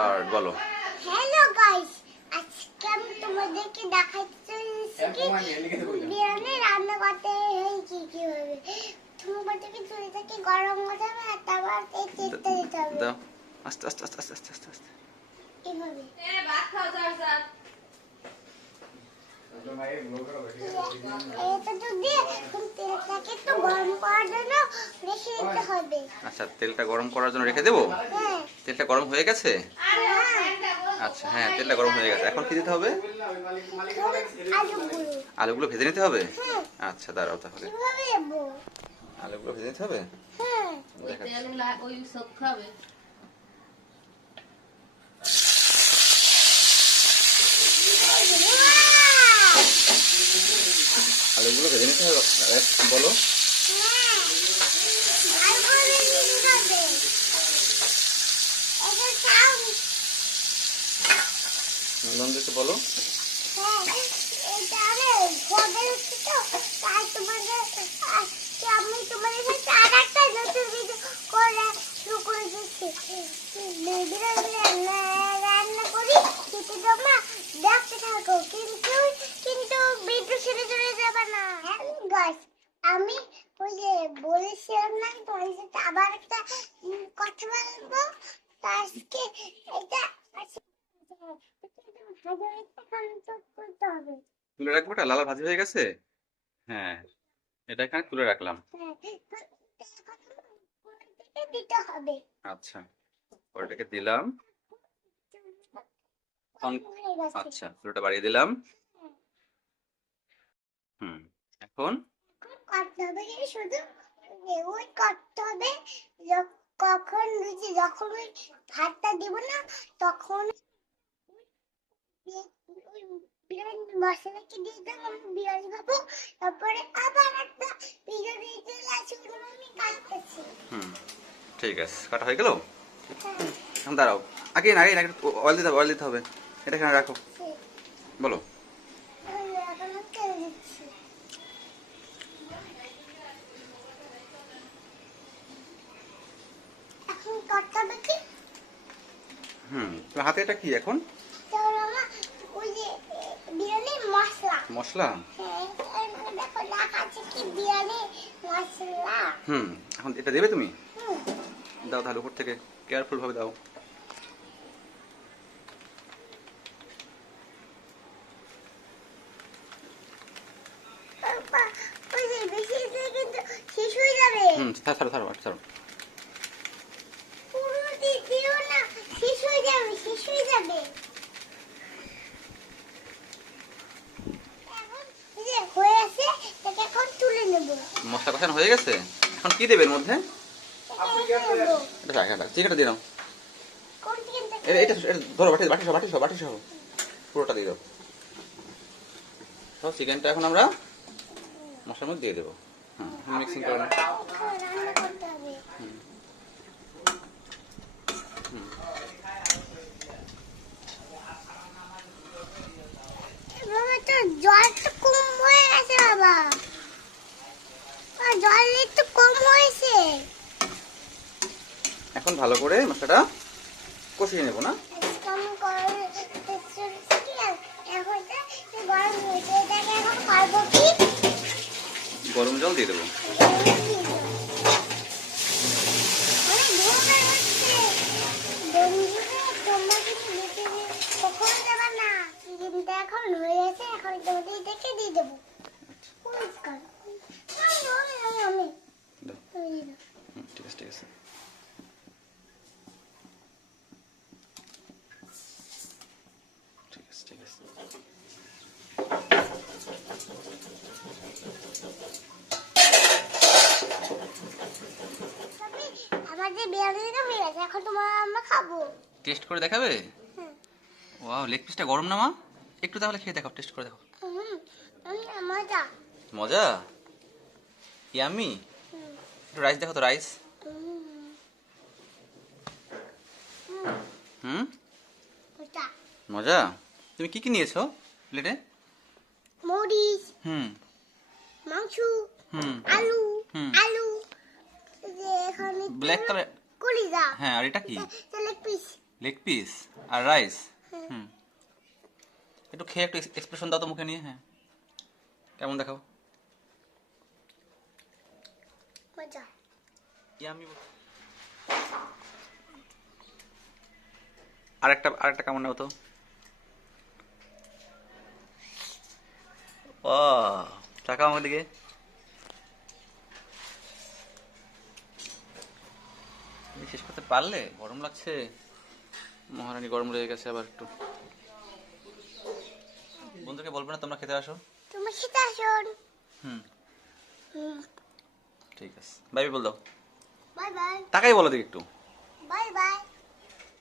আর বলো। Hello guys, আজকে আমি তোমাদেরকে দেখাতে চলেছি কি বিরিয়ানি রান্না করতে হয় কিভাবে। তোমাদেরকে চুলাটাকে গরম করতে হবে আর তারপর এই তেলটা দিতে হবে। দাও আস্তে আস্তে আস্তে আস্তে আস্তে আস্তে আস্তে এভাবে এটা তো দিয়ে তেলটাকে একটু গরম করার জন্য রেখে দিতে হবে। আচ্ছা, তেলটা গরম করার জন্য রেখে দেবো। হ্যাঁ তেলটা গরম হয়ে গেছে? হ্যাঁ, আচ্ছা হ্যাঁ, তেলটা গরম হয়ে গেছে। এখন কি দিতে হবে? আলুগুলো আলুগুলো ভেজে নিতে হবে। হ্যাঁ, আচ্ছা দাঁড়াও তাহলে, কিভাবে দেবো? আলুগুলো ভেজে নিতে হবে। হ্যাঁ দেখাচ্ছি। আলুগুলো ভেজে নিতে হবে। বলো। লঙ্কা একটু বলো। আমি তোমাদের সাথে আর একটা নতুন ভিডিও করে শুরু করে দিচ্ছি। রান্না করি খেতে তোমরা দেখতে থাকো, কিন্তু কিন্তু ভিডিও ছেড়ে চলে যাবে না। গাছ আমি ওই যে বলেছিলাম না তোমার সাথে আবার একটা কথা বলবো। তো আজকে এটা তুলে রাখবো। ওটা লালা ভাজি হয়ে গেছে। হ্যাঁ, এটা এখানে তুলে রাখলাম। দিতে হবে। আচ্ছা, ওটাকে দিলাম। আচ্ছা, তুলোটা বাড়িয়ে দিলাম। হুম, এখন করতে হবে কি শুধু ওই করতে হবে। কখন যখন ওই ভাতটা দিব না তখন ওই বিরিয়ানি মশলাকে দিয়ে দেবো, আমি বিরিয়ানি খাবো। তারপরে আবার একটা বিরিয়ানি চলে আসে, ওগুলো আমি কাটতেছি। হুম, ঠিক আছে, কাটা হয়ে গেল। এখন দাঁড়াও, আগে না আগে না, একটু অয়েল দিতে হবে, অয়েল দিতে হবে। এটা এখানে রাখো। বলো। এখন আমি তেল দিচ্ছি। এখন করতে হবে কি তোমার হাতে এটা কি এখন? তাহলে আমার ওই যে বিরিয়ানির মশলা। মশলা। হ্যাঁ, দেখো লেখা আছে কি বিরিয়ানি মশলা। এখন এটা দেবে তুমি? হুম, দাও তাহলে, উপর থেকে কেয়ারফুল ভাবে দাও। বাবা, ওই যে বেশি দিলে কিন্তু শেষ হয়ে যাবে। ছাড়ো ছাড়ো ছাড়ো। পুরো দিও না, শেষ হয়ে যাবে, শেষ হয়ে যাবে। এখন এই যে হয়ে আছে, তাকে এখন তুলে নেব। মশলা কষানো হয়ে গেছে। এখন কি দেবে এর মধ্যে? এটা নেব। এটা রাখা রাখ, চিকেনটা দিয়ে দাও। কোন চিকেন থেকে? এটা ধরো, বাটি বাটি সহ বাটি সহ বাটি সহ পুরোটা দিয়ে দাও। সব চিকেনটা এখন আমরা মশলার মধ্যে দিয়ে দেবো। মিক্সিং করে নাও। রান্না করতে হবে। বাবা, তো জলটা কম হয়ে গেছে বাবা। জল একটু কম হয়েছে। এখন ভালো করে মশলাটা কষিয়ে নেবো না? কম করে এখন গরম হয়েছে, এটাকে এখন করবো কি? গরম জল দিয়ে দেবো। অনেক ধরনের হচ্ছে। বন্ধুরা, তোমরা কিন্তু বেশি কখনো দেবা না। চিকেনটা এখন হয়ে গেছে, এখন তোমাদের এটাকে দিয়ে দেবো। পরিষ্কার আমি দাও। দিয়ে দাও। ঠিক আছে ঠিক আছে। ঠিক আছে ঠিক আছে। আমাদের বিরিয়ানিটা হয়ে গেছে, এখন তোমার আমরা খাবো। টেস্ট করে দেখাবে? হ্যাঁ। ওয়াও, লেগ পিসটা গরম না মা? একটু তাহলে খেয়ে দেখো, টেস্ট করে দেখো। মজা। মজা? ইয়াম্মি। হুম, একটু রাইস দেখো তো, রাইস। হুম, হুম, মজা। মজা। তুমি কি কি নিয়েছো প্লেটে? মরিচ, হুম মাংস, হুম আলু, হুম। আলু, এই যে এখানে ব্ল্যাক কালার। কলিজা। হ্যাঁ, আর এটা কি? Leg piece. লেগ পিস আর রাইস। হুম, একটু খেয়ে একটু এক্সপ্রেশন দাও তো মুখে নিয়ে। হ্যাঁ, কেমন দেখাও। মজা। ইয়ামি। আরেকটা কেমন নাও তো। ও, তাকাও আমার দিকে। তুমি শেষ করতে পারলে? গরম লাগছে মহারানী, গরম লেগে গেছে আবার একটু। বন্ধুকে বলবে না তোমরা খেতে আসো? তুমি খেতে আসুন। হুম, হুম। ঠিক আছে, বাই বল দাও। Bye bye. তাকাই বলো দিকে একটু। Bye bye.